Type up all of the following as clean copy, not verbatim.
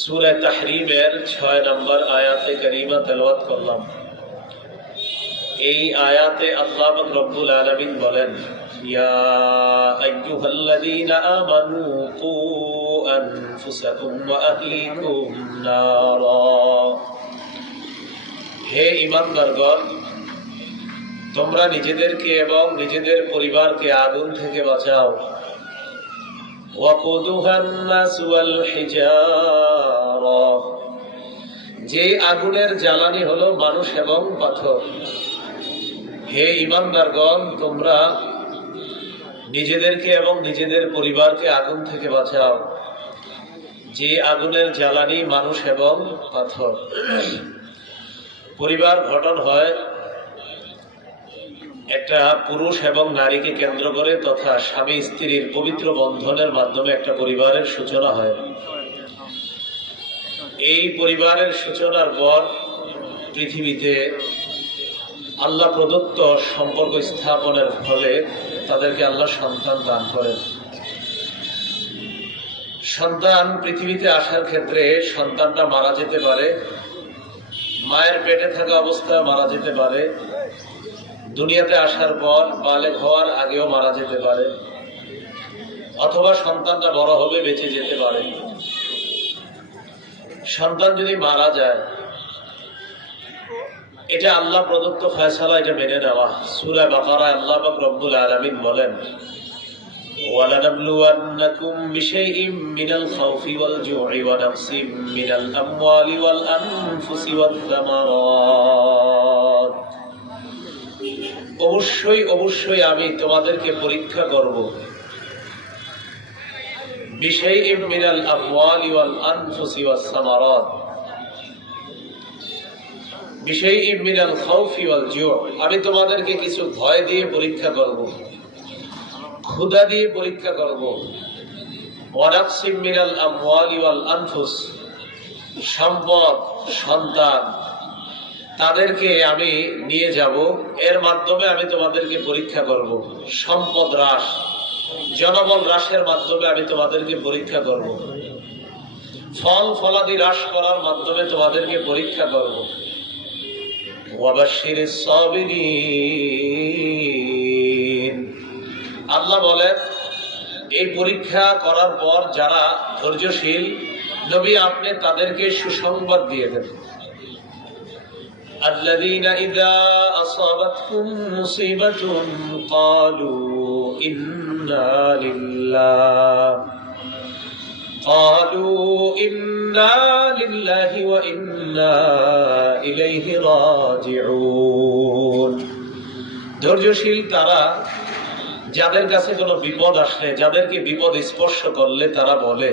সূরা তাহরীমের ৬ নম্বর আয়াতে কারিমা তেলাওয়াত করলাম। এই আয়াতে আল্লাহ পাক রব্বুল আলামিন বলেন, ইয়া আইয়ুহাল্লাযীনা আমানু কু আনফুসাকুম ওয়া আহলিকুম নারা। হে ঈমানদারগণ, তোমরা নিজেদেরকে এবং নিজেদের পরিবারকে আগুন থেকে বাঁচাও। ওয়াকুদুহান নাস ওয়াল হিজারা, যে আগুনের জ্বালানি হলো মানুষ এবং পাথর। হে ঈমানদারগণ, তোমরা নিজেদেরকে এবং নিজেদের পরিবারকে আগুন থেকে বাঁচাও, যে আগুনের জ্বালানি মানুষ এবং পাথর। পরিবার গঠন হয় একটা পুরুষ এবং নারীকে কেন্দ্র করে তথা স্বামী স্ত্রীর পবিত্র বন্ধনের মাধ্যমে একটা পরিবারের সূচনা হয়। এই পরিবারের সূচনার পর পৃথিবীতে আল্লাহ প্রদত্ত সম্পর্ক স্থাপনের ফলে তাদেরকে আল্লাহ সন্তান দান করেন। সন্তান পৃথিবীতে আসার ক্ষেত্রে সন্তানটা মারা যেতে পারে, মায়ের পেটে থাকা অবস্থায় মারা যেতে পারে, দুনিয়াতে আসার পর বালেগ হওয়ার আগেও মারা যেতে পারে, অথবা সন্তানটা বড় হবে বেঁচে যেতে পারে। সন্তান যদি মারা যায়, এটা আল্লাহ প্রদত্ত ফয়সালা, এটা মেনে নেওয়া। সূরা বাকারায় আল্লাহ পাক রব্বুল আলামিন বলেন, وَلَنَبْلُوَنَّكُمْ بِشَيْءٍ مِّنَ الْخَوْفِ وَالْجُوعِ وَنَقْصٍ مِّنَ الْأَمْوَالِ وَالْأَنفُسِ وَالثَّمَرَاتِ। অবশ্যই আমি তোমাদেরকে পরীক্ষা করব। বিশাইইম মিনাল আমওয়ালি ওয়াল আনফুসি ওয়াস সামারাত, বিশাইইম মিনাল খাউফি ওয়াল জু', আমি তোমাদেরকে কিছু ভয় দিয়ে পরীক্ষা করব, ক্ষুধা দিয়ে পরীক্ষা করব। ওয়া নাকসিম মিনাল আমওয়ালি ওয়াল আনফুস, সম্পদ সন্তান তাদেরকে আমি নিয়ে যাব, এর মাধ্যমে আমি তোমাদেরকে পরীক্ষা করব। সম্পদ হ্রাস, জনবল হ্রাসের মাধ্যমে আমি তোমাদেরকে পরীক্ষা করব। ফল ফলাদি হ্রাস করার মাধ্যমে তোমাদেরকে পরীক্ষা করব। ওয়াবাশশিরিস সাবিরিন, আল্লাহ বলেন এই পরীক্ষা করার পর যারা ধৈর্যশীল, নবী আপনি তাদেরকে সুসংবাদ দিয়ে দেন। الذين إذا أصابتهم مصيبة قالوا إنا لله وإنا إليه راجعون। ধৈর্যশীল তারা, যাদের কাছে কোনো বিপদ আসলে, যাদেরকে বিপদ স্পর্শ করলে তারা বলে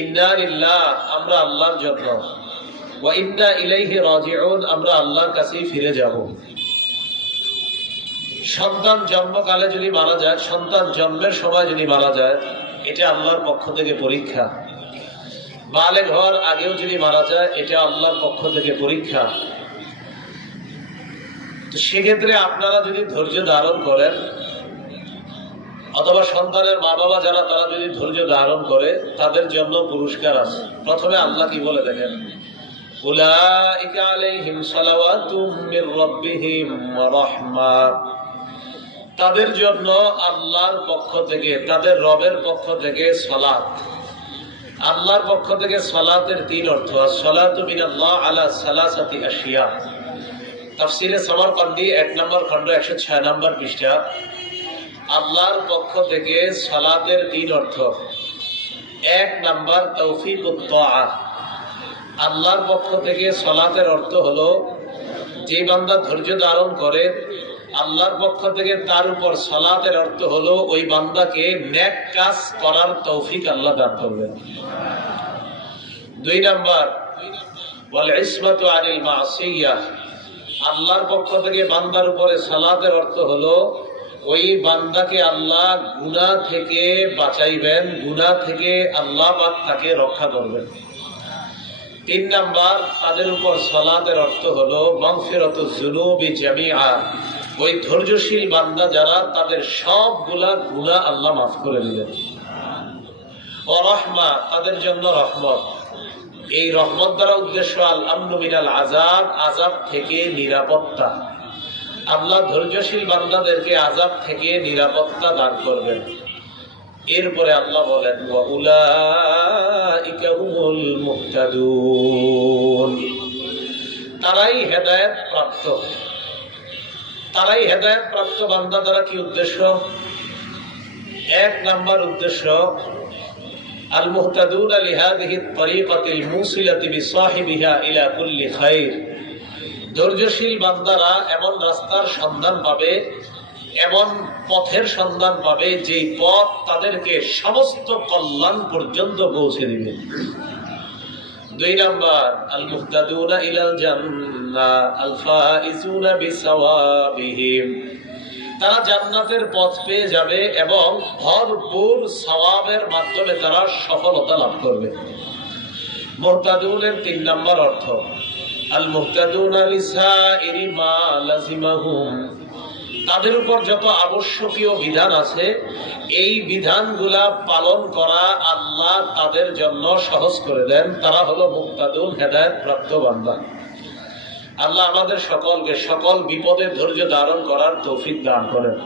ইন্না লিল্লাহ, আমরা আল্লাহর জন্য, ওয়া ইন্না ইলাইহি রাজিউন, আমরা আল্লাহর কাছেই ফিরে যাব। সন্তান জন্মকালে যদি মারা যায়, সন্তান জন্মের সময় যদি মারা যায়, এটা আল্লাহর পক্ষ থেকে পরীক্ষা। বালেগ হওয়ার আগেও যদি মারা যায়, এটা আল্লাহর পক্ষ থেকে পরীক্ষা। তো সেক্ষেত্রে আপনারা যদি ধৈর্য ধারণ করেন, অথবা সন্তানের মা বাবা যারা, তারা যদি ধৈর্য ধারণ করে, তাদের জন্য পুরস্কার আছে। প্রথমে আল্লাহ কি বলে দেখেন, উলাইকা আলাইহিম সালাওয়াতুম মির রাব্বিহিম ওয়া রাহমাহ, তাদের জন্য আল্লাহর পক্ষ থেকে, তাদের রবের পক্ষ থেকে সালাত। আল্লাহর পক্ষ থেকে সালাতের তিন অর্থ। সালাতু মিনাল্লাহ আলা সালাসাতি আশিয়া, তাফসীরে সামারকান্দি ১ নম্বর খণ্ড ১০৬ নম্বর পৃষ্ঠা। আল্লাহর পক্ষ থেকে সালাতের তিন অর্থ। ১ নম্বর তৌফিকুত তাআ, আল্লাহর পক্ষ থেকে সালাতের অর্থ হলো যে বান্দা ধৈর্য ধারণ করে, আল্লাহর পক্ষ থেকে তার উপর সালাতের অর্থ হলো ওই বান্দাকে নেক কাজ করার তৌফিক আল্লাহ দান করবেন। ২ নম্বর ওয়াল ইসমাতু আনিল মাসিয়াহ, আল্লাহর পক্ষ থেকে বান্দার উপরে সালাতের অর্থ হলো ওই বান্দাকে আল্লাহ গুনাহ থেকে বাঁচাইবেন, গুনাহ থেকে আল্লাহ পাক তাকে রক্ষা করবেন। ৩ নম্বর, তাদের উপর সালাতের অর্থ হলো মাগফিরাতুজ যুনুবি জামিআ, ওই ধৈর্যশীল বান্দা যারা, তাদের সবগুলা গুনাহ আল্লাহ মাফ করে দিবেন। ও রহমা, তাদের জন্য রহমত। এই রহমত দ্বারা উদ্দেশ্য আল আমনু মিনাল আযাব, আযাব থেকে নিরাপত্তা। আল্লাহ ধৈর্যশীল বান্দাদেরকে আযাব থেকে নিরাপত্তা দান করবেন। এরপরে আল্লাহ বলেন ওয়া উলাইকা হুমুল মুহতাদুন, তারাই হেদায়েত প্রাপ্ত। তারাই হেদায়েত প্রাপ্ত বান্দা দ্বারা কি উদ্দেশ্য? এক নাম্বার উদ্দেশ্য আল মুহতাদুন লিহাযিহি আত-তারিকাতিল মুসিলাতি বিসাহিবিহা ইলা কুল্লি খায়র। ধৈর্যশীল বান্দারা এমন রাস্তার সন্ধান পাবে, এমন পথের সন্ধান পাবে যেই পথ তাদেরকে সমস্ত কল্যাণ পর্যন্ত পৌঁছে দিবে। দুই নাম্বার আল মুহতাদুনা ইলাল জান্নাহ আল ফাইজুনা বিসাওয়াবিহিম, তারা জান্নাতের পথ পেয়ে যাবে এবং ভরপুর সওয়াবের মাধ্যমে তারা সফলতা লাভ করবে। মুহতাদুনের তিন নাম্বার অর্থ আল মুহতাদুনা লিসাইরি মা লাজিমাহুম, তাদের উপর যত আবশ্যকীয় বিধান আছে এই বিধানগুলা পালন করা আল্লাহ তাদের জন্য সহজ করে দেন। তারা হলো মুহতাদুন, হেদায়েত প্রাপ্ত বান্দা। আল্লাহ আমাদের সকলকে সকল বিপদে ধৈর্য ধারণ করার তৌফিক দান করেন।